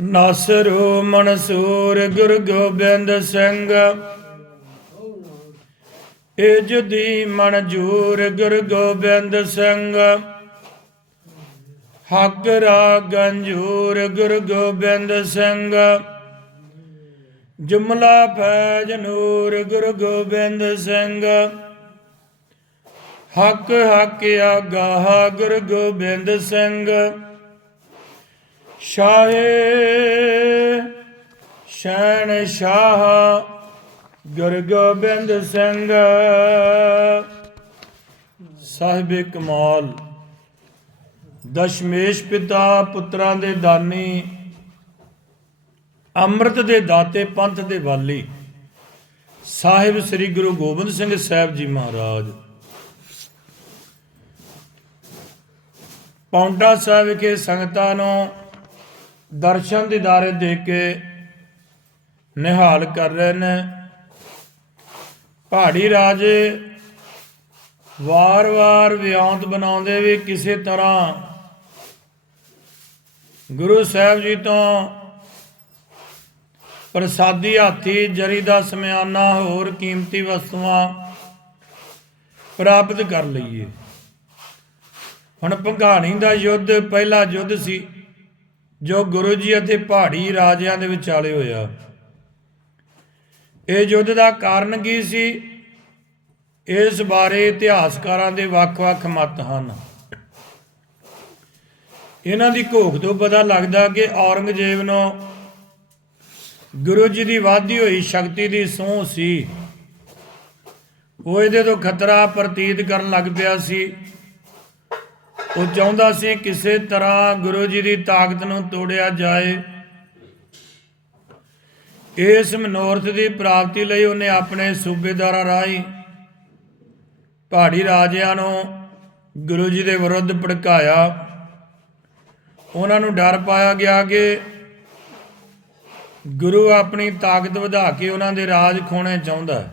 ਨਾਸਰੂ ਮਨਸੂਰ ਗੁਰ ਗੋਬਿੰਦ ਸਿੰਘ। ਇਜ ਦੀ ਮਨਜੂਰ ਗੁਰ ਗੋਬਿੰਦ ਸਿੰਘ। ਹੱਕ ਰਾ ਗੰਜੂਰ ਗੁਰ ਗੋਬਿੰਦ ਸਿੰਘ। ਜੁਮਲਾ ਫੈਜ ਨੂਰ ਗੁਰ ਗੋਬਿੰਦ ਸਿੰਘ। ਹੱਕ ਹੱਕ ਆਗਾਹ ਗੁਰ ਗੋਬਿੰਦ ਸਿੰਘ। ਸ਼ਾਹੇ ਸ਼ੈਣ ਸ਼ਾਹ ਗੁਰ ਗੋਬਿੰਦ ਸਿੰਘ। ਸਾਹਿਬ ਕਮਾਲ, ਦਸ਼ਮੇਸ਼ ਪਿਤਾ ਪੁੱਤਰਾਂ ਦੇ ਦਾਨੀ, ਅੰਮ੍ਰਿਤ ਦੇ ਦਾਤੇ ਪੰਥ ਦੇ ਵਾਲੀ। ਸਾਹਿਬ ਸ੍ਰੀ ਗੁਰੂ ਗੋਬਿੰਦ ਸਿੰਘ ਸਾਹਿਬ ਜੀ ਮਹਾਰਾਜ। ਪੌਂਟਾ ਸਾਹਿਬ ਵਿਖੇ ਸੰਗਤਾਂ ਨੂੰ ਦਰਸ਼ਨ ਦਿਦਾਰੇ ਦੇ ਕੇ ਨਿਹਾਲ ਕਰ ਰਹੇ ਨੇ। ਪਹਾੜੀ ਰਾਜੇ ਵਾਰ-ਵਾਰ ਵਿਉਂਤ ਬਣਾਉਂਦੇ ਵੀ ਕਿਸੇ ਤਰ੍ਹਾਂ ਗੁਰੂ ਸਾਹਿਬ ਜੀ ਤੋਂ ਪ੍ਰਸਾਦੀ ਹਾਥੀ, ਜਰੀ ਦਾ ਸਮਿਆਨਾ, ਹੋਰ ਕੀਮਤੀ ਵਸਤੂਆਂ ਪ੍ਰਾਪਤ ਕਰ ਲਈਏ। ਹੁਣ ਭੰਗਾਣੀ ਦਾ ਯੁੱਧ ਪਹਿਲਾ ਯੁੱਧ ਸੀ। ਜੋ ਗੁਰੂ ਜੀ ਅਤੇ ਪਹਾੜੀ ਰਾਜਿਆਂ ਦੇ ਵਿਚਾਲੇ ਹੋਇਆ। ਇਹ ਯੁੱਧ ਦਾ ਕਾਰਨ ਕੀ ਸੀ? ਇਸ ਬਾਰੇ ਇਤਿਹਾਸਕਾਰਾਂ ਦੇ ਵੱਖ-ਵੱਖ ਮਤ ਹਨ। ਇਹਨਾਂ ਦੀ ਘੋਖ ਤੋਂ ਪਤਾ ਲੱਗਦਾ ਕਿ ਔਰੰਗਜ਼ੇਬ ਨੂੰ ਗੁਰੂ ਜੀ ਦੀ ਵਾਧੀ ਹੋਈ ਸ਼ਕਤੀ ਦੀ ਸੂਹ ਸੀ। ਉਹ ਇਹਦੇ ਤੋਂ ਖਤਰਾ ਪ੍ਰਤੀਤ ਕਰਨ ਲੱਗ ਪਿਆ ਸੀ। ਉਹ ਚਾਹੁੰਦਾ ਸੀ ਕਿਸੇ ਤਰ੍ਹਾਂ ਗੁਰੂ ਜੀ ਦੀ ਤਾਕਤ ਨੂੰ ਤੋੜਿਆ ਜਾਏ। ਇਸ ਮਨੋਰਥ ਦੀ ਪ੍ਰਾਪਤੀ ਲਈ ਉਹਨੇ ਆਪਣੇ ਸੂਬੇਦਾਰਾਂ ਰਾਹੀਂ ਪਹਾੜੀ ਰਾਜਿਆਂ ਨੂੰ ਗੁਰੂ ਜੀ ਦੇ ਵਿਰੁੱਧ ਭੜਕਾਇਆ। ਉਹਨਾਂ ਨੂੰ ਡਰ ਪਾਇਆ ਗਿਆ ਕਿ ਗੁਰੂ ਆਪਣੀ ਤਾਕਤ ਵਧਾ ਕੇ ਉਹਨਾਂ ਦੇ ਰਾਜ ਖੋਣੇ ਚਾਹੁੰਦਾ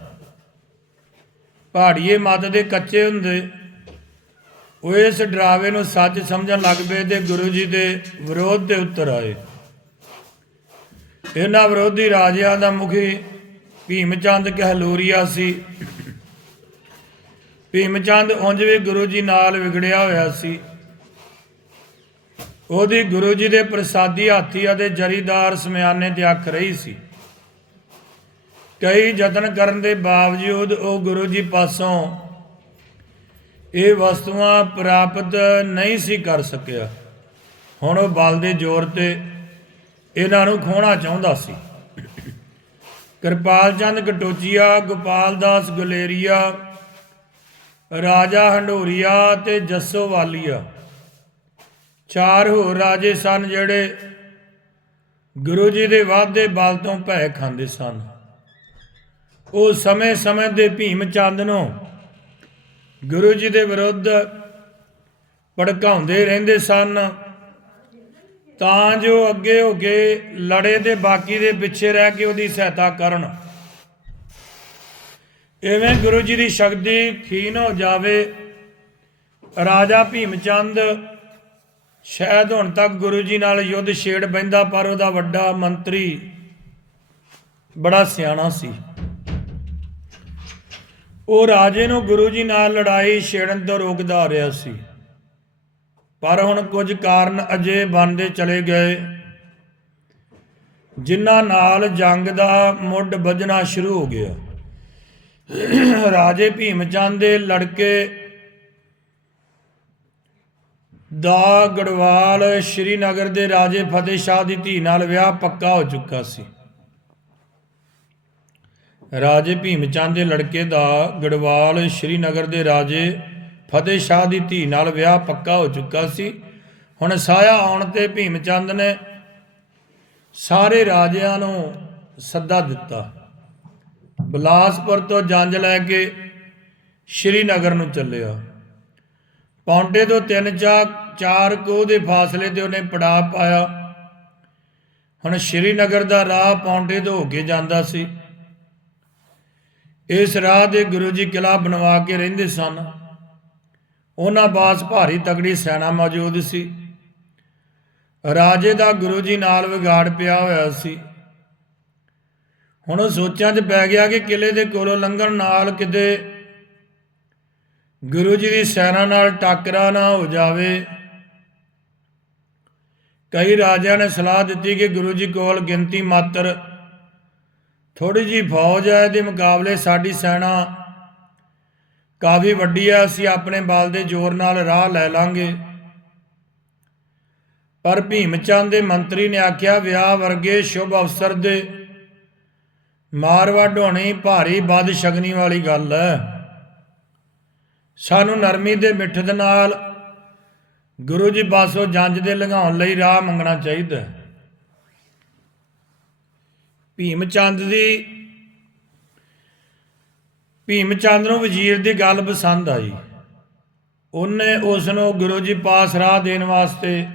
ਪਹਾੜੀਏ ਮਤ ਦੇ ਕੱਚੇ ਹੁੰਦੇ ਉਹ ਇਸ ਡਰਾਵੇ ਨੂੰ ਸੱਚ ਸਮਝਣ ਲੱਗ ਪਏ ਤੇ ਗੁਰੂ ਜੀ ਦੇ ਵਿਰੋਧ ਦੇ ਉੱਤਰ ਆਏ। ਇਹਨਾਂ ਵਿਰੋਧੀ ਰਾਜਿਆਂ ਦਾ ਮੁਖੀ ਭੀਮ ਚੰਦ ਕਹਿਲੂਰੀਆ ਸੀ। ਭੀਮ ਚੰਦ ਉਂਝ ਵੀ ਗੁਰੂ ਜੀ ਨਾਲ ਵਿਗੜਿਆ ਹੋਇਆ ਸੀ। ਉਹਦੀ ਗੁਰੂ ਜੀ ਦੇ ਪ੍ਰਸਾਦੀ ਹਾਥੀ ਅਤੇ ਜਰੀਦਾਰ ਸਮਿਆਨੇ ਤੇ ਅੱਖ ਰਹੀ ਸੀ। ਕਈ ਯਤਨ ਕਰਨ ਦੇ ਬਾਵਜੂਦ ਉਹ ਗੁਰੂ ਜੀ ਪਾਸੋਂ ਇਹ ਵਸਤੂਆਂ ਪ੍ਰਾਪਤ ਨਹੀਂ ਸੀ ਕਰ ਸਕਿਆ। ਹੁਣ ਉਹ ਬਲ ਦੇ ਜ਼ੋਰ ਤੇ ਇਹਨਾਂ ਨੂੰ ਖੋਣਾ ਚਾਹੁੰਦਾ ਸੀ। ਕਿਰਪਾਲ ਚੰਦ ਕਟੋਚੀਆ, ਗੋਪਾਲ ਦਾਸ ਗੁਲੇਰੀਆ, ਰਾਜਾ ਹੰਡੋਰੀਆ ਤੇ ਜੱਸੋ ਵਾਲੀਆ। ਚਾਰ ਹੋਰ ਰਾਜੇ ਸਨ ਜਿਹੜੇ ਗੁਰੂ ਜੀ ਦੇ ਵਾਅਦੇ ਬਲ ਤੋਂ ਭੈ ਖਾਂਦੇ ਸਨ। ਉਹ ਸਮੇਂ-ਸਮੇਂ ਦੇ ਭੀਮ ਚੰਦ ਨੂੰ ਗੁਰੂ ਜੀ ਦੇ ਵਿਰੁੱਧ ਭੜਕਾਉਂਦੇ ਰਹਿੰਦੇ ਸਨ। ਤਾਂ ਜੋ ਅੱਗੇ ਹੋ ਕੇ ਲੜੇ ਦੇ ਬਾਕੀ ਦੇ ਪਿੱਛੇ ਰਹਿ ਕੇ ਉਹਦੀ ਸਹਾਇਤਾ ਕਰਨ। ਐਵੇਂ ਗੁਰੂ ਜੀ ਦੀ ਸ਼ਕਤੀ ਖੀਨ ਹੋ ਜਾਵੇ, ਰਾਜਾ ਭੀਮ ਚੰਦ ਸ਼ਾਇਦ ਹੁਣ ਤੱਕ ਗੁਰੂ ਜੀ ਨਾਲ ਯੁੱਧ ਛੇੜ ਬੈਂਦਾ ਪਰ ਉਹਦਾ ਵੱਡਾ ਮੰਤਰੀ ਬੜਾ ਸਿਆਣਾ ਸੀ। ਉਹ ਰਾਜੇ ਨੂੰ ਗੁਰੂ ਜੀ ਨਾਲ ਲੜਾਈ ਛੇੜਨ ਤੋਂ ਰੋਕਦਾ ਰਿਹਾ ਸੀ। ਪਰ ਹੁਣ ਕੁਝ ਕਾਰਨ ਅਜੇ ਬਣਦੇ ਚਲੇ ਗਏ। ਜਿਨ੍ਹਾਂ ਨਾਲ ਜੰਗ ਦਾ ਮੁੱਢ ਵੱਜਣਾ ਸ਼ੁਰੂ ਹੋ ਗਿਆ। ਰਾਜੇ ਭੀਮ ਚੰਦ ਦੇ ਲੜਕੇ ਦਾ ਗੜਵਾਲ ਸ਼੍ਰੀਨਗਰ ਦੇ ਰਾਜੇ ਫਤਿਹ ਸ਼ਾਹ ਦੀ ਧੀ ਨਾਲ ਵਿਆਹ ਪੱਕਾ ਹੋ ਚੁੱਕਾ ਸੀ। ਰਾਜੇ ਭੀਮ ਚੰਦ ਦੇ ਲੜਕੇ ਦਾ ਗੜਵਾਲ ਸ਼੍ਰੀਨਗਰ ਦੇ ਰਾਜੇ ਫਤਿਹ ਸ਼ਾਹ ਦੀ ਧੀ ਨਾਲ ਵਿਆਹ ਪੱਕਾ ਹੋ ਚੁੱਕਾ ਸੀ। ਹੁਣ ਸਾਇਆ ਆਉਣ ਤੇ ਭੀਮ ਚੰਦ ਨੇ ਸਾਰੇ ਰਾਜਿਆਂ ਨੂੰ ਸੱਦਾ ਦਿੱਤਾ। ਬਲਾਸਪੁਰ ਤੋਂ ਜੰਜ ਲੈ ਕੇ ਸ਼੍ਰੀਨਗਰ ਨੂੰ ਚੱਲਿਆ। ਪੌਂਟੇ ਤੋਂ ਤਿੰਨ ਚਾ ਚਾਰ ਕੋਹ ਦੇ ਫਾਸਲੇ ਤੇ ਉਹਨੇ ਪੜਾ ਪਾਇਆ। ਹੁਣ ਸ਼੍ਰੀਨਗਰ ਦਾ ਰਾਹ ਪੌਂਟੇ ਤੋਂ ਹੋ ਕੇ ਜਾਂਦਾ ਸੀ। ਇਸ ਰਾਹ ਦੇ ਗੁਰੂ ਜੀ ਕਿਲਾ ਬਣਵਾ ਕੇ ਰਹਿੰਦੇ ਸਨ। ਉਹਨਾਂ ਬਾਸ ਭਾਰੀ ਤਗੜੀ ਸੈਨਾ ਮੌਜੂਦ ਸੀ। ਰਾਜੇ ਦਾ ਗੁਰੂ ਜੀ ਨਾਲ ਵਿਗਾੜ ਪਿਆ ਹੋਇਆ ਸੀ। ਹੁਣ ਉਹ ਸੋਚਾਂ 'ਚ ਪੈ ਗਿਆ ਕਿ ਕਿਲੇ ਦੇ ਕੋਲੋਂ ਲੰਘਣ ਨਾਲ ਕਿਤੇ ਗੁਰੂ ਜੀ ਦੀ ਸੈਨਾ ਨਾਲ ਟਾਕਰਾ ਨਾ ਹੋ ਜਾਵੇ। ਕਈ ਰਾਜਿਆਂ ਨੇ ਸਲਾਹ ਦਿੱਤੀ ਕਿ ਗੁਰੂ ਜੀ ਕੋਲ ਗਿਣਤੀ ਮਾਤਰ ਥੋੜੀ ਜੀ ਫੌਜ ਹੈ, ਇਹਦੇ ਮੁਕਾਬਲੇ ਸਾਡੀ ਸੈਨਾ ਕਾਫੀ ਵੱਡੀ ਹੈ, ਅਸੀਂ ਆਪਣੇ ਬਲ ਦੇ ਜ਼ੋਰ ਨਾਲ ਰਾਹ ਲੈ ਲਾਂਗੇ ਪਰ ਭੀਮ ਚੰਦ ਦੇ ਮੰਤਰੀ ਨੇ ਆਖਿਆ, ਵਿਆਹ ਵਰਗੇ ਸ਼ੁਭ ਅਵਸਰ ਦੇ ਮਾਰਵਾ ਢੋਣੀ ਭਾਰੀ ਬਦ ਸ਼ਗਨੀ ਵਾਲੀ ਗੱਲ ਹੈ ਸਾਨੂੰ ਨਰਮੀ ਦੇ ਮਿੱਠ ਦੇ ਨਾਲ ਗੁਰੂ ਜੀ ਪਾਸੋਂ ਜੰਜ ਦੇ ਲੰਘਾਉਣ ਲਈ ਰਾਹ ਮੰਗਣਾ ਚਾਹੀਦਾ ਹੈ। ਭੀਮ ਚੰਦ ਦੀ ਭੀਮ ਚੰਦ ਨੂੰ ਵਜ਼ੀਰ ਦੀ ਗੱਲ ਪਸੰਦ ਆਈ। ਉਹਨੇ ਉਸ ਨੂੰ ਗੁਰੂ ਜੀ ਪਾਸ ਰਾਹ ਦੇਣ ਵਾਸਤੇ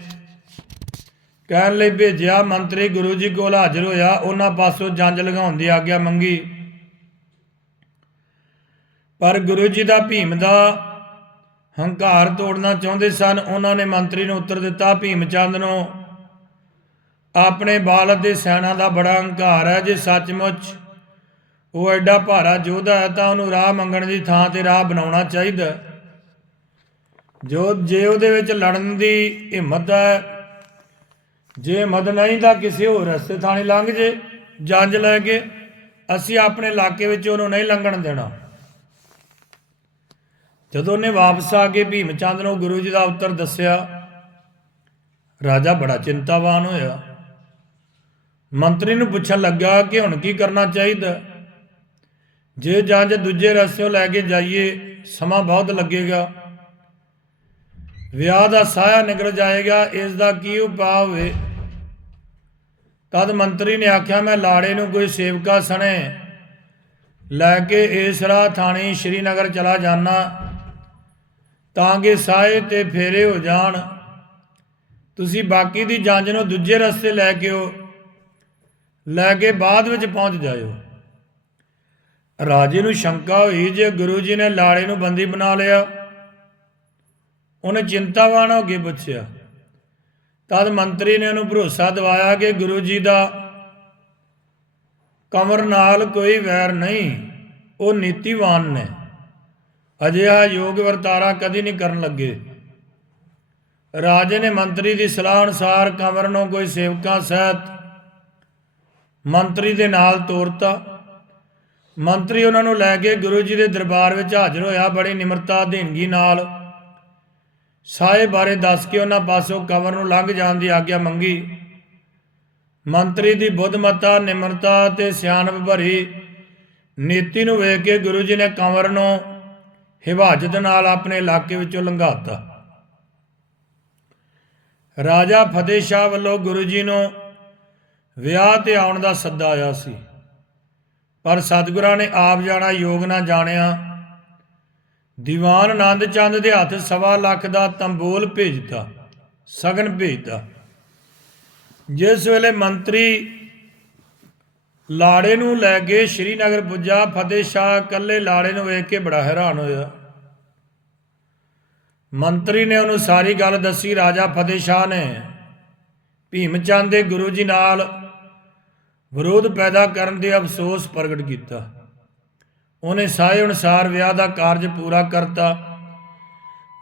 ਕਹਿਣ ਲਈ ਭੇਜਿਆ, ਮੰਤਰੀ ਗੁਰੂ ਜੀ ਕੋਲ ਹਾਜ਼ਰ ਹੋਇਆ। ਉਹਨਾਂ ਪਾਸੋਂ ਜੰਜ ਲਗਾਉਣ ਦੀ ਆਗਿਆ ਮੰਗੀ। ਪਰ ਗੁਰੂ ਜੀ ਦਾ ਭੀਮ ਦਾ ਹੰਕਾਰ ਤੋੜਨਾ ਚਾਹੁੰਦੇ ਸਨ। ਉਹਨਾਂ ਨੇ ਮੰਤਰੀ ਨੂੰ ਉੱਤਰ ਦਿੱਤਾ ਭੀਮ ਚੰਦ ਨੂੰ ਆਪਣੇ ਬਾਲ ਅਤੇ ਸੈਨਾ ਦਾ ਬੜਾ ਹੰਕਾਰ ਹੈ ਜੇ ਸੱਚਮੁੱਚ ਉਹ ਐਡਾ ਭਾਰਾ ਯੋਧਾ ਹੈ ਤਾਂ ਉਹਨੂੰ ਰਾਹ ਮੰਗਣ ਦੀ ਥਾਂ ਤੇ ਰਾਹ ਬਣਾਉਣਾ ਚਾਹੀਦਾ ਜੋ ਜੇ ਉਹਦੇ ਵਿੱਚ ਲੜਨ ਦੀ ਹਿੰਮਤ ਹੈ, ਜੇ ਹਿੰਮਤ ਨਹੀਂ ਤਾਂ ਕਿਸੇ ਹੋਰ ਰਸਤੇ ਥਾਣੀ ਲੰਘ ਜੇ ਜੰਜ ਲੈ ਕੇ ਅਸੀਂ ਆਪਣੇ ਇਲਾਕੇ ਵਿੱਚ ਉਹਨੂੰ ਨਹੀਂ ਲੰਘਣ ਦੇਣਾ। ਜਦੋਂ ਉਹਨੇ ਵਾਪਸ ਆ ਕੇ ਭੀਮ ਚੰਦ ਨੂੰ ਗੁਰੂ ਜੀ ਦਾ ਉੱਤਰ ਦੱਸਿਆ, ਰਾਜਾ ਬੜਾ ਚਿੰਤਾਵਾਨ ਹੋਇਆ। ਮੰਤਰੀ ਨੂੰ ਪੁੱਛਣ ਲੱਗਾ ਕਿ ਹੁਣ ਕੀ ਕਰਨਾ ਚਾਹੀਦਾ? ਜੇ ਜੰਜ ਦੂਜੇ ਰਸਤਿਓਂ ਲੈ ਕੇ ਜਾਈਏ, ਸਮਾਂ ਬਹੁਤ ਲੱਗੇਗਾ। ਵਿਆਹ ਦਾ ਸਾਇਆ ਨਿਕਲ ਜਾਏਗਾ, ਇਸ ਦਾ ਕੀ ਉਪਾਅ ਹੋਵੇ? ਤਦ ਮੰਤਰੀ ਨੇ ਆਖਿਆ, ਮੈਂ ਲਾੜੇ ਨੂੰ ਕੋਈ ਸੇਵਕਾ ਸਣੇ। ਲੈ ਕੇ ਇਸ ਰਾਹ ਥਾਣੀ ਸ਼੍ਰੀਨਗਰ ਚਲਾ ਜਾਣਾ ਤਾਂ ਕਿ ਸਾਏ ਤੇ ਫੇਰੇ ਹੋ ਜਾਣ। ਤੁਸੀਂ ਬਾਕੀ ਦੀ ਜੰਜ ਨੂੰ ਦੂਜੇ ਰਸਤੇ ਲੈ ਕੇ ਹੋ ਲੈ ਕੇ ਬਾਅਦ ਵਿੱਚ ਪਹੁੰਚ ਜਾਇਓ। ਰਾਜੇ ਨੂੰ ਸ਼ੰਕਾ ਹੋਈ ਜੇ ਗੁਰੂ ਜੀ ਨੇ ਲਾੜੇ ਨੂੰ ਬੰਦੀ ਬਣਾ ਲਿਆ। ਉਹਨੇ ਚਿੰਤਾਵਾਨ ਹੋ ਕੇ ਪੁੱਛਿਆ। ਤਦ ਮੰਤਰੀ ਨੇ ਉਹਨੂੰ ਭਰੋਸਾ ਦਿਵਾਇਆ ਕਿ ਗੁਰੂ ਜੀ ਦਾ ਕਮਰ ਨਾਲ ਕੋਈ ਵੈਰ ਨਹੀਂ, ਉਹ ਨੀਤੀਵਾਨ ਨੇ। ਅਜਿਹਾ ਯੋਗ ਵਰਤਾਰਾ ਕਦੀ ਨਹੀਂ ਕਰਨ ਲੱਗੇ। ਰਾਜੇ ਨੇ ਮੰਤਰੀ ਦੀ ਸਲਾਹ ਅਨੁਸਾਰ ਕਮਰ ਨੂੰ ਕੋਈ ਸੇਵਕਾਂ ਸਹਿਤ ਮੰਤਰੀ ਦੇ ਨਾਲ ਤੋਰਤਾ। ਮੰਤਰੀ ਉਹਨਾਂ ਨੂੰ ਲੈ ਕੇ ਗੁਰੂ ਜੀ ਦੇ ਦਰਬਾਰ ਵਿੱਚ ਹਾਜ਼ਰ ਹੋਇਆ, ਬੜੀ ਨਿਮਰਤਾ ਅਧੀਨਗੀ ਨਾਲ। ਸਾਏ ਬਾਰੇ ਦੱਸ ਕੇ ਉਹਨਾਂ ਪਾਸੋਂ ਕਮਰ ਨੂੰ ਲੰਘ ਜਾਣ ਦੀ ਆਗਿਆ ਮੰਗੀ। ਮੰਤਰੀ ਦੀ ਬੁੱਧਮਤਾ, ਨਿਮਰਤਾ ਤੇ ਸਿਆਣਪ ਭਰੀ ਨੀਤੀ ਨੂੰ ਵੇਖ ਕੇ ਗੁਰੂ ਜੀ ਨੇ ਕੰਵਰ ਨੂੰ ਹਿਫਾਜ਼ਤ ਨਾਲ ਆਪਣੇ ਇਲਾਕੇ ਵਿੱਚੋਂ ਲੰਘਾਤਾ। ਰਾਜਾ ਫਤਿਹ ਸ਼ਾਹ ਵੱਲੋਂ ਗੁਰੂ ਜੀ ਨੂੰ ਵਿਆਹ ਤੇ ਆਉਣ ਦਾ ਸੱਦਾ ਆਇਆ ਸੀ। ਪਰ ਸਤਿਗੁਰਾਂ ਨੇ ਆਪ ਜਾਣਾ ਯੋਗ ਨਾ ਜਾਣਿਆ। ਦੀਵਾਨ ਆਨੰਦ ਚੰਦ ਦੇ ਹੱਥ ਸਵਾ ਲੱਖ ਦਾ ਤੰਬੋਲ ਭੇਜਤਾ, ਸਗਨ ਭੇਜਤਾ। ਜਿਸ ਵੇਲੇ ਮੰਤਰੀ ਲਾੜੇ ਨੂੰ ਲੈ ਕੇ ਸ਼੍ਰੀਨਗਰ ਪੁੱਜਾ, ਫਤਿਹ ਸ਼ਾਹ ਇਕੱਲੇ ਲਾੜੇ ਨੂੰ ਵੇਖ ਕੇ ਬੜਾ ਹੈਰਾਨ ਹੋਇਆ। ਮੰਤਰੀ ਨੇ ਉਹਨੂੰ ਸਾਰੀ ਗੱਲ ਦੱਸੀ, ਰਾਜਾ ਫਤਿਹ ਸ਼ਾਹ ਨੇ ਭੀਮ ਚੰਦ ਦੇ ਗੁਰੂ ਜੀ ਨਾਲ ਵਿਰੋਧ ਪੈਦਾ ਕਰਨ ਦੇ ਅਫਸੋਸ ਪ੍ਰਗਟ ਕੀਤਾ। ਉਹਨੇ ਸਾਏ ਅਨੁਸਾਰ ਵਿਆਹ ਦਾ ਕਾਰਜ ਪੂਰਾ ਕਰਤਾ।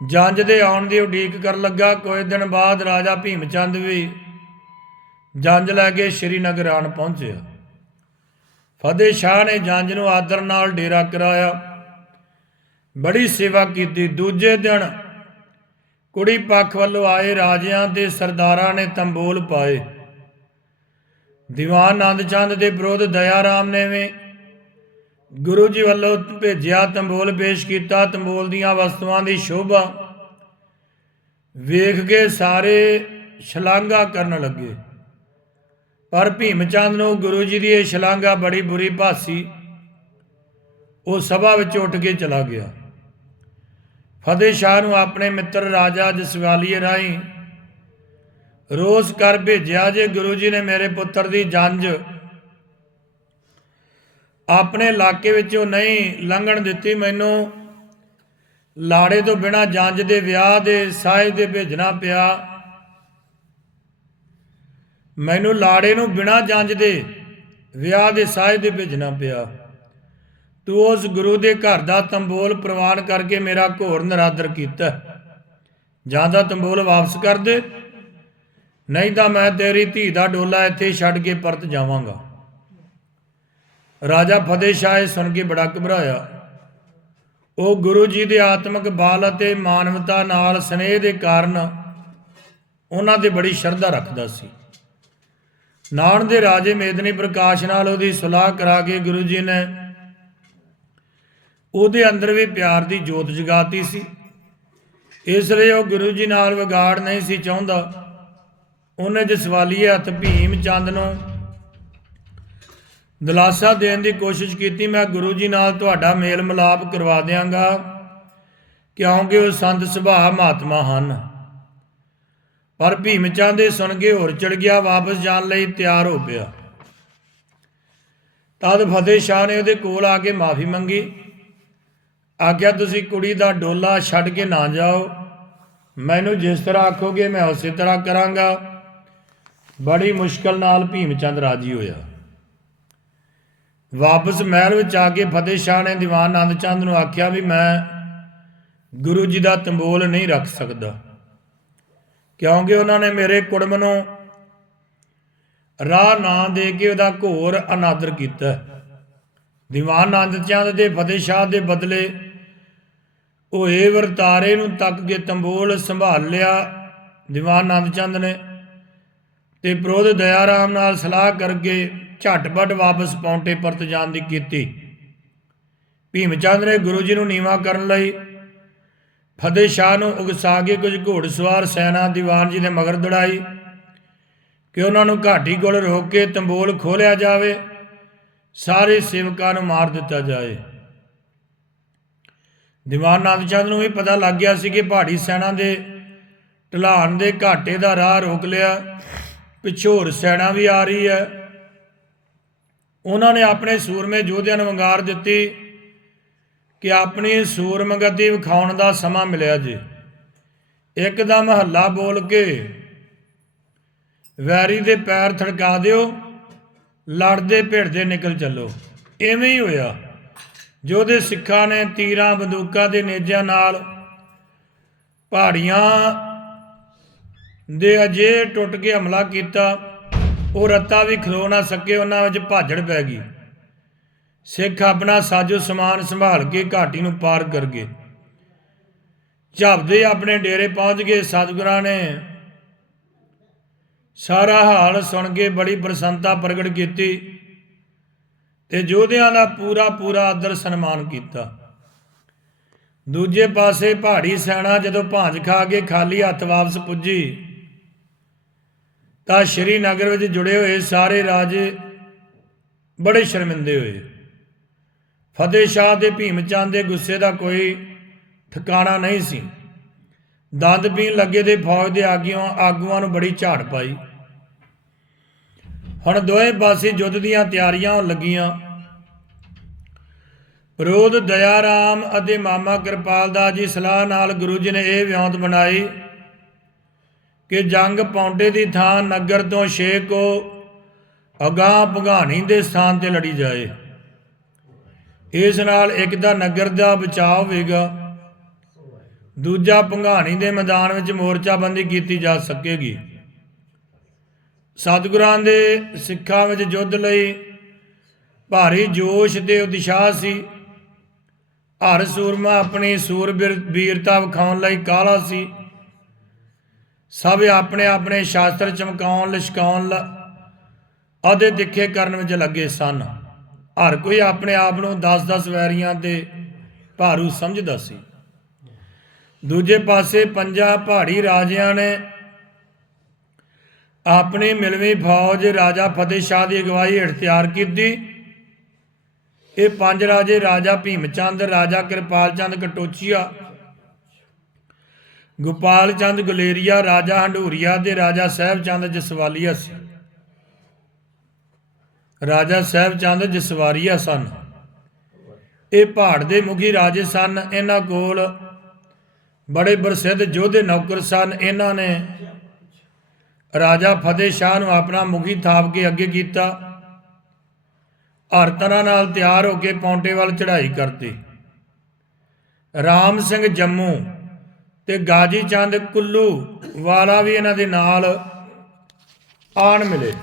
ਜੰਜ ਦੇ ਆਉਣ ਦੀ ਉਡੀਕ ਕਰਨ ਲੱਗਾ। ਕੁਝ ਦਿਨ ਬਾਅਦ ਰਾਜਾ ਭੀਮ ਚੰਦ ਵੀ ਜੰਜ ਲੈ ਕੇ ਸ਼੍ਰੀਨਗਰ ਆਣ ਪਹੁੰਚਿਆ। ਫਤਿਹ ਸ਼ਾਹ ਨੇ ਜੰਜ ਨੂੰ ਆਦਰ ਨਾਲ ਡੇਰਾ ਕਰਾਇਆ। ਬੜੀ ਸੇਵਾ ਕੀਤੀ। ਦੂਜੇ ਦਿਨ ਕੁੜੀ ਪੱਖ ਵੱਲੋਂ ਆਏ ਰਾਜਿਆਂ ਤੇ ਸਰਦਾਰਾਂ ਨੇ ਤੰਬੋਲ ਪਾਏ। ਦੀਵਾਨ ਆਨੰਦ ਚੰਦ ਦੇ ਵਿਰੋਧ ਦਇਆ ਰਾਮ ਨੇ ਵੀ ਗੁਰੂ ਜੀ ਵੱਲੋਂ ਭੇਜਿਆ ਤੰਬੋਲ ਪੇਸ਼ ਕੀਤਾ। ਤੰਬੋਲ ਦੀਆਂ ਵਸਤੂਆਂ ਦੀ ਸ਼ੋਭਾ ਵੇਖ ਕੇ ਸਾਰੇ ਸ਼ਲਾਘਾ ਕਰਨ ਲੱਗੇ। ਪਰ ਭੀਮ ਚੰਦ ਨੂੰ ਗੁਰੂ ਜੀ ਦੀ ਇਹ ਸ਼ਲਾਘਾ ਬੜੀ ਬੁਰੀ ਭਾਸੀ। ਉਹ ਸਭਾ ਵਿੱਚ ਉੱਠ ਕੇ ਚਲਾ ਗਿਆ। ਫਤਿਹ ਸ਼ਾਹ ਨੂੰ ਆਪਣੇ ਮਿੱਤਰ ਰਾਜਾ ਜਸਵਾਲੀਏ ਰਾਹੀਂ ਰੋਜ਼ ਕਰ ਭੇਜਿਆ ਜੇ ਗੁਰੂ ਜੀ ਨੇ ਮੇਰੇ ਪੁੱਤਰ ਦੀ ਜੰਜ ਆਪਣੇ ਇਲਾਕੇ ਵਿੱਚੋਂ ਨਹੀਂ ਲੰਘਣ ਦਿੱਤੀ ਮੈਨੂੰ। ਲਾੜੇ ਤੋਂ ਬਿਨਾ ਜੰਜ ਦੇ ਵਿਆਹ ਦੇ ਸਾਏ ਦੇ ਭੇਜਣਾ ਪਿਆ। ਮੈਨੂੰ ਲਾੜੇ ਨੂੰ ਬਿਨਾਂ ਜੰਜ ਦੇ ਵਿਆਹ ਦੇ ਸਾਜ ਦੇ ਭੇਜਣਾ ਪਿਆ। ਤੂੰ ਉਸ ਗੁਰੂ ਦੇ ਘਰ ਦਾ ਤੰਬੋਲ ਪ੍ਰਵਾਨ ਕਰਕੇ ਮੇਰਾ ਘੋਰ ਨਰਾਦਰ ਕੀਤਾ। ਜਾਂ ਤਾਂ ਤੰਬੋਲ ਵਾਪਸ ਕਰ ਦੇ ਨਹੀਂ ਤਾਂ ਮੈਂ ਤੇਰੀ ਧੀ ਦਾ ਡੋਲਾ ਇੱਥੇ ਛੱਡ ਕੇ ਪਰਤ ਜਾਵਾਂਗਾ। ਰਾਜਾ ਫਤਿਹ ਸ਼ਾਹ ਇਹ ਸੁਣ ਕੇ ਬੜਾ ਘਬਰਾਇਆ। ਉਹ ਗੁਰੂ ਜੀ ਦੇ ਆਤਮਿਕ ਬਾਲ ਅਤੇ ਮਾਨਵਤਾ ਨਾਲ ਸਨੇਹ ਦੇ ਕਾਰਨ ਉਹਨਾਂ ਤੇ ਬੜੀ ਸ਼ਰਧਾ ਰੱਖਦਾ ਸੀ। ਨਾਨ ਦੇ ਰਾਜੇ ਮੇਦਨੀ ਪ੍ਰਕਾਸ਼ ਨਾਲ ਉਹਦੀ ਸੁਲਾਹ ਕਰਾ ਕੇ ਗੁਰੂ ਜੀ ਨੇ ਉਹਦੇ ਅੰਦਰ ਵੀ ਪਿਆਰ ਦੀ ਜੋਤ ਜਗਾਤੀ ਸੀ। ਇਸ ਲਈ ਉਹ ਗੁਰੂ ਜੀ ਨਾਲ ਵਿਗਾੜ ਨਹੀਂ ਸੀ ਚਾਹੁੰਦਾ। ਉਹਨੇ ਜਸਵਾਲੀਏ ਹੱਥ ਭੀਮ ਚੰਦ ਨੂੰ ਦਿਲਾਸਾ ਦੇਣ ਦੀ ਕੋਸ਼ਿਸ਼ ਕੀਤੀ। ਮੈਂ ਗੁਰੂ ਜੀ ਨਾਲ ਤੁਹਾਡਾ ਮੇਲ ਮਿਲਾਪ ਕਰਵਾ ਦਿਆਂਗਾ, ਕਿਉਂਕਿ ਉਹ ਸੰਤ ਸੁਭਾਅ ਮਹਾਤਮਾ ਹਨ। ਪਰ ਭੀਮ ਚੰਦ ਇਹ ਸੁਣ ਕੇ ਹੋਰ ਚੜ ਗਿਆ, ਵਾਪਸ ਜਾਣ ਲਈ ਤਿਆਰ ਹੋ ਪਿਆ। ਤਦ ਫਤਿਹ ਸ਼ਾਹ ਨੇ ਉਹਦੇ ਕੋਲ ਆ ਕੇ ਮਾਫੀ ਮੰਗੀ। ਆਖਿਆ, ਤੁਸੀਂ ਕੁੜੀ ਦਾ ਡੋਲਾ ਛੱਡ ਕੇ ਨਾ ਜਾਓ। ਮੈਨੂੰ ਜਿਸ ਤਰ੍ਹਾਂ ਆਖੋਗੇ, ਮੈਂ ਉਸੇ ਤਰ੍ਹਾਂ ਕਰਾਂਗਾ। ਬੜੀ ਮੁਸ਼ਕਲ ਨਾਲ ਭੀਮ ਚੰਦ ਰਾਜੀ ਹੋਇਆ। ਵਾਪਸ ਮਹਿਲ ਵਿੱਚ ਆ ਕੇ ਫਤਿਹ ਸ਼ਾਹ ਨੇ ਦੀਵਾਨ ਆਨੰਦ ਚੰਦ ਨੂੰ ਆਖਿਆ ਵੀ ਮੈਂ ਗੁਰੂ ਜੀ ਦਾ ਤੰਬੋਲ ਨਹੀਂ ਰੱਖ ਸਕਦਾ। ਕਿਉਂਕਿ ਉਹਨਾਂ ਨੇ ਮੇਰੇ ਕੁੜਮ ਨੂੰ ਰਾਹ ਨਾ ਦੇ ਕੇ ਉਹਦਾ ਘੋਰ ਅਨਾਦਰ ਕੀਤਾ। ਦੀਵਾਨ ਆਨੰਦ ਚੰਦ ਦੇ ਫਤਿਹ ਸ਼ਾਹ ਦੇ ਬਦਲੇ ਹੋਏ ਵਰਤਾਰੇ ਨੂੰ ਤੱਕ ਕੇ ਤੰਬੋਲ ਸੰਭਾਲ ਲਿਆ। ਦੀਵਾਨ ਆਨੰਦ ਚੰਦ ਨੇ ਤੇ ਪ੍ਰੋਧ ਦਇਆ ਰਾਮ ਨਾਲ ਸਲਾਹ ਕਰਕੇ ਝਟਪਟ ਵਾਪਸ ਪੌਂਟੇ ਪਰਤ ਜਾਣ ਦੀ ਕੀਤੀ। ਭੀਮ ਚੰਦ ਨੇ ਗੁਰੂ ਜੀ ਨੂੰ ਨੀਵਾ ਕਰਨ ਲਈ ਫਤਿਹ ਸ਼ਾਹ ਨੂੰ ਉਗਸਾ ਕੇ ਕੁਝ ਘੋੜਸਵਾਰ ਸੈਨਾ ਦੀਵਾਨ ਜੀ ਦੇ ਮਗਰ ਦੜਾਈ ਕਿ ਉਹਨਾਂ ਨੂੰ ਘਾਟੀ ਕੋਲ ਰੋਕ ਕੇ ਤੰਬੋਲ ਖੋਲਿਆ ਜਾਵੇ, ਸਾਰੇ ਸੇਵਕਾਂ ਨੂੰ ਮਾਰ ਦਿੱਤਾ ਜਾਏ। ਦੀਵਾਨ ਆਨੰਦ ਚੰਦ ਨੂੰ ਵੀ ਪਤਾ ਲੱਗ ਗਿਆ ਸੀ ਕਿ ਪਹਾੜੀ ਸੈਨਾ ਦੇ ਢਲਾਣ ਦੇ ਘਾਟੇ ਦਾ ਰਾਹ ਰੋਕ ਲਿਆ। ਪਿਛੋਰ ਸੈਣਾ ਵੀ ਆ ਰਹੀ ਹੈ। ਉਹਨਾਂ ਨੇ ਆਪਣੇ ਸੂਰਮੇ ਯੋਧਿਆਂ ਨੂੰ ਵੰਗਾਰ ਦਿੱਤੀ ਕਿ ਆਪਣੀ ਸੂਰਮਗਤੀ ਵਿਖਾਉਣ ਦਾ ਸਮਾਂ ਮਿਲਿਆ ਜੀ। ਇੱਕਦਮ ਹੱਲਾ ਬੋਲ ਕੇ ਵੈਰੀ ਦੇ ਪੈਰ ਥੜਕਾ ਦਿਓ, ਲੜਦੇ ਭਿੜਦੇ ਨਿਕਲ ਚੱਲੋ। ਐਵੇਂ ਹੀ ਹੋਇਆ। ਜੋਧੇ ਸਿੱਖਾਂ ਨੇ ਤੀਰਾਂ ਬੰਦੂਕਾਂ ਦੇ ਨੇਜਾਂ ਨਾਲ ਪਹਾੜੀਆਂ ਦੇ ਅਜੇ ਟੁੱਟ ਕੇ ਹਮਲਾ ਕੀਤਾ, ਉਹ ਰੱਤਾ ਵੀ ਖਲੋ ਨਾ ਸਕੇ, ਉਹਨਾਂ ਵਿੱਚ ਭਾਜੜ ਪੈ ਗਈ। ਸਿੱਖ ਆਪਣਾ ਸਾਜੋ ਸਮਾਨ ਸੰਭਾਲ ਕੇ ਘਾਟੀ ਨੂੰ ਪਾਰ ਕਰ ਗਏ। ਝਪਦੇ ਆਪਣੇ ਡੇਰੇ ਪਹੁੰਚ ਗਏ। ਸਤਿਗੁਰਾਂ ਨੇ ਸਾਰਾ ਹਾਲ ਸੁਣ ਕੇ ਬੜੀ ਪ੍ਰਸੰਨਤਾ ਪ੍ਰਗਟ ਕੀਤੀ ਤੇ ਯੋਧਿਆਂ ਦਾ ਪੂਰਾ ਪੂਰਾ ਆਦਰ ਸਨਮਾਨ ਕੀਤਾ। ਦੂਜੇ ਪਾਸੇ ਪਹਾੜੀ ਸੈਨਾ ਜਦੋਂ ਭਾਂਜ ਖਾ ਕੇ ਖਾਲੀ ਹੱਥ ਵਾਪਸ ਪੁੱਜੀ ਤਾਂ ਸ਼੍ਰੀਨਗਰ ਵਿੱਚ ਜੁੜੇ ਹੋਏ ਸਾਰੇ ਰਾਜੇ ਬੜੇ ਸ਼ਰਮਿੰਦੇ ਹੋਏ। ਫਤਿਹ ਸ਼ਾਹ ਦੇ ਭੀਮ ਚੰਦ ਦੇ ਗੁੱਸੇ ਦਾ ਕੋਈ ਠਿਕਾਣਾ ਨਹੀਂ ਸੀ। ਦੰਦ ਪੀਣ ਲੱਗੇ ਦੇ ਫੌਜ ਦੇ ਆਗੂਆਂ ਆਗੂਆਂ ਨੂੰ ਬੜੀ ਝਾੜ ਪਾਈ। ਹੁਣ ਦੋਵੇਂ ਪਾਸੇ ਯੁੱਧ ਦੀਆਂ ਤਿਆਰੀਆਂ ਲੱਗੀਆਂ। ਵਿਰੋਧ ਦਇਆ ਰਾਮ ਅਤੇ ਮਾਮਾ ਕਿਰਪਾਲ ਦਾ ਜੀ ਸਲਾਹ ਨਾਲ ਗੁਰੂ ਜੀ ਨੇ ਇਹ ਵਿਉਂਤ ਬਣਾਈ। ਕਿ ਜੰਗ ਪੌਂਡੇ ਦੀ ਥਾਂ ਨਗਰ ਤੋਂ ਛੇ ਕੋ ਅਗਾਹ ਭਗਾਣੀ ਦੇ ਸਥਾਨ ਤੇ ਲੜੀ ਜਾਏ। ਇਸ ਨਾਲ ਇੱਕ ਤਾਂ ਨਗਰ ਦਾ ਬਚਾਅ ਹੋਵੇਗਾ, ਦੂਜਾ ਭੰਗਾਣੀ ਦੇ ਮੈਦਾਨ ਵਿੱਚ ਮੋਰਚਾਬੰਦੀ ਕੀਤੀ ਜਾ ਸਕੇਗੀ। ਸਤਿਗੁਰਾਂ ਦੇ ਸਿੱਖਾਂ ਵਿੱਚ ਯੁੱਧ ਲਈ ਭਾਰੀ ਜੋਸ਼ ਤੇ ਉਤਸ਼ਾਹ ਸੀ। ਹਰ ਸੂਰਮਾ ਆਪਣੀ ਸੂਰਬੀਰ ਵੀਰਤਾ ਵਿਖਾਉਣ ਲਈ ਕਾਲਾ ਸੀ। ਸਭ ਆਪਣੇ ਆਪਣੇ ਸ਼ਾਸਤਰ ਚਮਕਾਉਣ, ਲਿਸ਼ਕਾਉਣ ਲ- ਅਦੇ ਤਿੱਖੇ ਕਰਨ ਵਿੱਚ ਲੱਗੇ ਸਨ। ਹਰ ਕੋਈ ਆਪਣੇ ਆਪ ਨੂੰ 10-10 ਵੈਰੀਆਂ ਦੇ ਭਾਰੂ ਸਮਝਦਾ ਸੀ। ਦੂਜੇ ਪਾਸੇ ਪੰਜਾ ਪਹਾੜੀ ਰਾਜਿਆਂ ਨੇ ਆਪਣੀ ਮਿਲਵੀਂ ਫੌਜ ਰਾਜਾ ਫਤਿਹ ਸ਼ਾਹ ਦੀ ਅਗਵਾਈ ਹੇਠ ਤਿਆਰ ਕੀਤੀ। ਇਹ ਪੰਜ ਰਾਜੇ ਰਾਜਾ ਭੀਮ ਚੰਦ, ਰਾਜਾ ਕਿਰਪਾਲ ਚੰਦ ਕਟੋਚੀਆ ਗੋਪਾਲ ਚੰਦ ਗੁਲੇਰੀਆ, ਰਾਜਾ ਹੰਡੂਰੀਆ ਤੇ ਰਾਜਾ ਸਾਹਿਬ ਚੰਦ ਜਸਵਾਲੀਆ ਸੀ। ਰਾਜਾ ਸਾਹਿਬ ਚੰਦ ਜਸਵਾਰੀਆ ਸਨ। ਇਹ ਪਹਾੜ ਦੇ ਮੁਖੀ ਰਾਜੇ ਸਨ। ਇਹਨਾਂ ਕੋਲ ਬੜੇ ਪ੍ਰਸਿੱਧ ਯੋਧੇ ਨੌਕਰ ਸਨ। ਇਹਨਾਂ ਨੇ ਰਾਜਾ ਫਤਿਹ ਸ਼ਾਹ ਨੂੰ ਆਪਣਾ ਮੁਖੀ ਥਾਪ ਕੇ ਅੱਗੇ ਕੀਤਾ। ਹਰ ਤਰ੍ਹਾਂ ਨਾਲ ਤਿਆਰ ਹੋ ਕੇ ਪੌਂਟੇ ਵੱਲ ਚੜ੍ਹਾਈ ਕਰਤੀ। ਰਾਮ ਸਿੰਘ ਜੰਮੂ ਤੇ ਗਾਜੀ ਚੰਦ ਕੁੱਲੂ ਵਾਲਾ ਵੀ ਇਹਨਾਂ ਦੇ ਨਾਲ ਆਣ ਮਿਲੇ।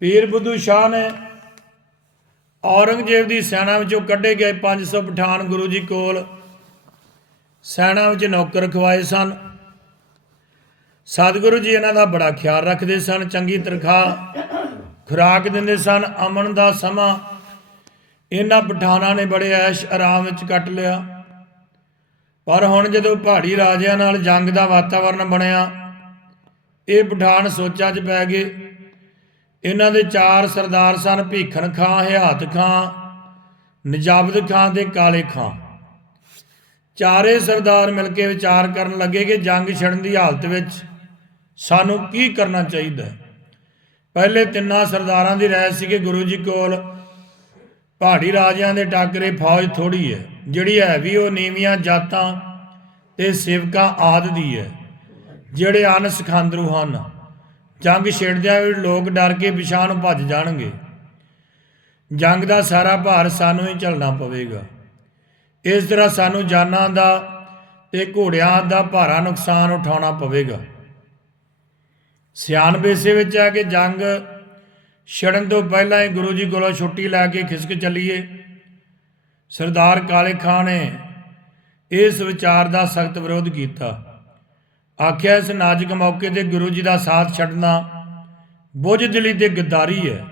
ਪੀਰ ਬੁੱਧੂ ਸ਼ਾਹ ਨੇ ਔਰੰਗਜ਼ੇਬ ਦੀ ਸੈਨਾ ਵਿੱਚੋਂ ਕੱਢੇ ਗਏ 500 ਪਠਾਨ ਗੁਰੂ ਜੀ ਕੋਲ। ਸੈਨਾ ਵਿੱਚ ਨੌਕਰ ਰਖਵਾਏ ਸਨ। ਸਤਿਗੁਰੂ ਜੀ ਇਹਨਾਂ ਦਾ ਬੜਾ ਖਿਆਲ ਰੱਖਦੇ ਸਨ, ਚੰਗੀ ਤਨਖਾਹ ਖੁਰਾਕ ਦਿੰਦੇ ਸਨ, ਅਮਨ ਦਾ ਸਮਾਂ ਇਹਨਾਂ ਪਠਾਨਾਂ ਨੇ ਬੜੇ ਐਸ਼ ਆਰਾਮ ਵਿੱਚ ਕੱਟ ਲਿਆ। ਪਰ ਹੁਣ ਜਦੋਂ ਪਹਾੜੀ ਰਾਜਿਆਂ ਨਾਲ ਜੰਗ ਦਾ ਵਾਤਾਵਰਣ ਬਣਿਆ, ਇਹ ਪਠਾਨ ਸੋਚਾਂ 'ਚ ਪੈ ਗਏ। ਇਹਨਾਂ ਦੇ ਚਾਰ ਸਰਦਾਰ ਸਨ ਭੀਖਣ ਖਾਂ ਹਿਆਤ ਖਾਂ, ਨਜਾਬਦ ਖਾਂ ਤੇ ਕਾਲੇ ਖਾਂ। ਚਾਰੇ ਸਰਦਾਰ ਮਿਲ ਕੇ ਵਿਚਾਰ ਕਰਨ ਲੱਗੇ ਕਿ ਜੰਗ ਛੜਨ ਦੀ ਹਾਲਤ ਵਿੱਚ ਸਾਨੂੰ ਕੀ ਕਰਨਾ ਚਾਹੀਦਾ ਪਹਿਲੇ ਤਿੰਨਾਂ ਸਰਦਾਰਾਂ ਦੀ ਰਾਏ ਸੀ ਕਿ ਗੁਰੂ ਜੀ ਕੋਲ ਪਹਾੜੀ ਰਾਜਿਆਂ ਦੇ ਟਾਕਰੇ ਫੌਜ ਥੋੜੀ ਹੈ, ਜਿਹੜੀ ਹੈ ਵੀ ਉਹ ਨੀਵੀਆਂ ਜਾਤਾਂ ਤੇ ਸੇਵਕਾਂ ਆਦ ਦੀ ਹੈ, ਜਿਹੜੇ ਅਨ ਸਿਖਾਂਦਰੂ ਹਨ। ਜੰਗ ਛੇੜਦਿਆਂ ਵੀ ਲੋਕ ਡਰ ਕੇ ਪਿਛਾਂ ਨੂੰ ਭੱਜ ਜਾਣਗੇ। ਜੰਗ ਦਾ ਸਾਰਾ ਭਾਰ ਸਾਨੂੰ ਹੀ ਝੱਲਣਾ ਪਵੇਗਾ। ਇਸ ਤਰ੍ਹਾਂ ਸਾਨੂੰ ਜਾਨਾਂ ਦਾ ਤੇ ਘੋੜਿਆਂ ਦਾ ਭਾਰਾ ਨੁਕਸਾਨ ਉਠਾਉਣਾ ਪਵੇਗਾ। ਸਿਆਣ ਬੇਸੇ ਵਿੱਚ ਆ ਕਿ ਜੰਗ ਛੜਨ ਤੋਂ ਪਹਿਲਾਂ ਹੀ ਗੁਰੂ ਜੀ ਕੋਲੋਂ ਛੁੱਟੀ ਲੈ ਕੇ ਖਿਸਕ ਚੱਲੀਏ। ਸਰਦਾਰ ਕਾਲੇ ਖਾਨ ਨੇ ਇਸ ਵਿਚਾਰ ਦਾ ਸਖਤ ਵਿਰੋਧ ਕੀਤਾ। ਆਖਿਆ, ਇਸ ਨਾਜ਼ੁਕ ਮੌਕੇ ਤੇ ਗੁਰੂ ਜੀ ਦਾ ਸਾਥ ਛੱਡਣਾ ਬੋਝ ਬੁੱਝਦਿਲੀ ਤੇ ਗੱਦਾਰੀ ਹੈ।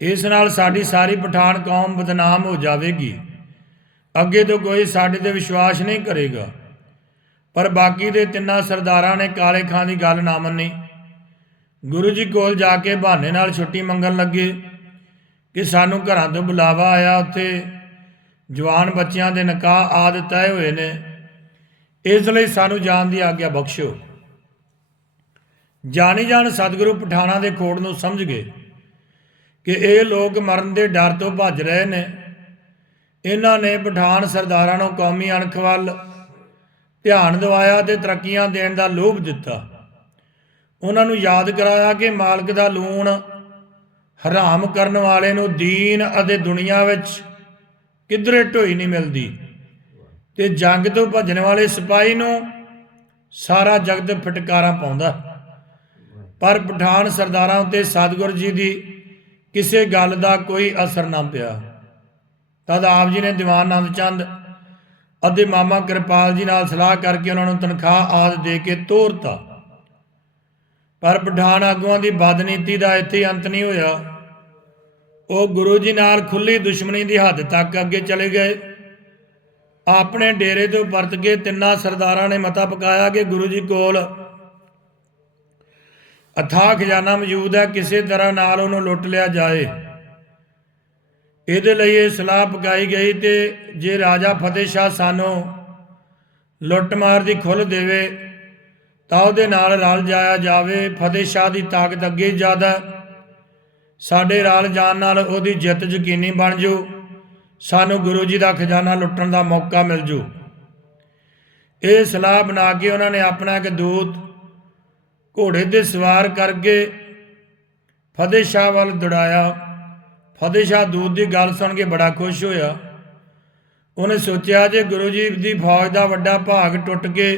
ਇਸ ਨਾਲ ਸਾਡੀ ਸਾਰੀ ਪਠਾਨ ਕੌਮ ਬਦਨਾਮ ਹੋ ਜਾਵੇਗੀ। ਅੱਗੇ ਤੋਂ ਕੋਈ ਸਾਡੇ ਤੇ ਵਿਸ਼ਵਾਸ ਨਹੀਂ ਕਰੇਗਾ। ਪਰ ਬਾਕੀ ਦੇ ਤਿੰਨਾਂ ਸਰਦਾਰਾਂ ਨੇ ਕਾਲੇ ਖਾਂ ਦੀ ਗੱਲ ਨਾ ਮੰਨੀ ਗੁਰੂ ਜੀ ਕੋਲ ਜਾ ਕੇ ਬਹਾਨੇ ਨਾਲ ਛੁੱਟੀ ਮੰਗਣ ਲੱਗੇ ਕਿ ਸਾਨੂੰ ਘਰਾਂ ਤੋਂ ਬੁਲਾਵਾ ਆਇਆ। ਉੱਥੇ ਜਵਾਨ ਬੱਚਿਆਂ ਦੇ ਨਿਕਾਹ ਆਦਿ ਤੈਅ ਹੋਏ ਨੇ। ਇਸ ਲਈ ਸਾਨੂੰ ਜਾਣ ਦੀ ਆਗਿਆ ਬਖਸ਼ੋ ਜਾਣੀ ਜਾਣ ਸਤਿਗੁਰੂ ਪਠਾਣਾ ਦੇ ਕੋੜ ਨੂੰ ਸਮਝ ਗਏ ਕਿ ਇਹ ਲੋਕ ਮਰਨ ਦੇ ਡਰ ਤੋਂ ਭੱਜ ਰਹੇ ਨੇ। ਇਹਨਾਂ ਨੇ ਪਠਾਨ ਸਰਦਾਰਾਂ ਨੂੰ ਕੌਮੀ ਅਣਖ ਵੱਲ ਧਿਆਨ ਦਿਵਾਇਆ ਤੇ ਤਰੱਕੀਆਂ ਦੇਣ ਦਾ ਲੋਭ ਦਿੱਤਾ। ਉਹਨਾਂ ਨੂੰ ਯਾਦ ਕਰਾਇਆ ਕਿ ਮਾਲਕ ਦਾ ਲੂਣ ਹਰਾਮ ਕਰਨ ਵਾਲੇ ਨੂੰ ਦੀਨ ਅਤੇ ਦੁਨੀਆ ਵਿੱਚ ਕਿਧਰੇ ਢੋਈ ਨਹੀਂ ਮਿਲਦੀ। ਤੇ ਜੰਗ ਤੋਂ ਭੱਜਣ ਵਾਲੇ ਸਿਪਾਹੀ ਨੂੰ ਸਾਰਾ ਜਗਤ ਫਟਕਾਰਾਂ ਪਾਉਂਦਾ। ਪਰ ਪਠਾਨ ਸਰਦਾਰਾਂ ਉੱਤੇ ਸਤਿਗੁਰ ਜੀ ਦੀ ਕਿਸੇ ਗੱਲ ਦਾ ਕੋਈ ਅਸਰ ਨਾ ਪਿਆ। ਤਦ ਆਪ ਜੀ ਨੇ ਦੀਵਾਨ ਨੰਦ ਚੰਦ ਅਤੇ ਮਾਮਾ ਕਿਰਪਾਲ ਜੀ ਨਾਲ ਸਲਾਹ ਕਰਕੇ ਉਹਨਾਂ ਨੂੰ ਤਨਖਾਹ ਆਦ ਦੇ ਕੇ ਤੋਰਤਾ। ਪਰ ਪਠਾਨ ਆਗੂਆਂ ਦੀ ਬਦਨੀਤੀ ਦਾ ਇੱਥੇ ਅੰਤ ਨਹੀਂ ਹੋਇਆ। ਉਹ ਗੁਰੂ ਜੀ ਨਾਲ ਖੁੱਲੀ ਦੁਸ਼ਮਣੀ ਦੀ ਹੱਦ ਤੱਕ ਅੱਗੇ ਚਲੇ ਗਏ। ਆਪਣੇ ਡੇਰੇ ਤੋਂ ਵਰਤ ਕੇ ਤਿੰਨਾਂ ਸਰਦਾਰਾਂ ਨੇ ਮਤਾ ਪਕਾਇਆ ਕਿ ਗੁਰੂ ਜੀ ਕੋਲ ਅਥਾਹ ਖਜ਼ਾਨਾ ਮੌਜੂਦ ਹੈ, ਕਿਸੇ ਤਰ੍ਹਾਂ ਨਾਲ ਉਹਨੂੰ ਲੁੱਟ ਲਿਆ ਜਾਏ। ਇਹਦੇ ਲਈ ਇਹ ਸਲਾਹ ਪਕਾਈ ਗਈ ਤੇ ਜੇ ਰਾਜਾ ਫਤਿਹ ਸ਼ਾਹ ਸਾਨੂੰ ਲੁੱਟਮਾਰ ਦੀ ਖੁੱਲ ਦੇਵੇ ਤਾਂ ਉਹਦੇ ਨਾਲ ਰਲ ਜਾਇਆ ਜਾਵੇ, ਫਤਿਹ ਸ਼ਾਹ ਦੀ ਤਾਕਤ ਅੱਗੇ ਜ਼ਿਆਦਾ। ਸਾਡੇ ਰਲ ਜਾਣ ਨਾਲ ਉਹਦੀ ਜਿੱਤ ਯਕੀਨੀ ਬਣ ਜੂ ਸਾਨੂੰ ਗੁਰੂ ਜੀ ਦਾ ਖਜ਼ਾਨਾ ਲੁੱਟਣ ਦਾ ਮੌਕਾ ਮਿਲ ਜੂ ਇਹ ਸਲਾਹ ਬਣਾ ਕੇ ਉਹਨਾਂ ਨੇ ਆਪਣਾ ਇੱਕ ਦੂਤ ਘੋੜੇ ਤੇ ਸਵਾਰ ਕਰਕੇ ਫਤਿਹ ਸ਼ਾਹ ਵੱਲ ਦੌੜਾਇਆ। ਫਤਿਹ ਸ਼ਾਹ ਦੂਤ ਦੀ ਗੱਲ ਸੁਣ ਕੇ ਬੜਾ ਖੁਸ਼ ਹੋਇਆ। ਉਹਨੇ ਸੋਚਿਆ ਜੇ ਗੁਰੂ ਜੀ ਦੀ ਫੌਜ ਦਾ ਵੱਡਾ ਭਾਗ ਟੁੱਟ ਕੇ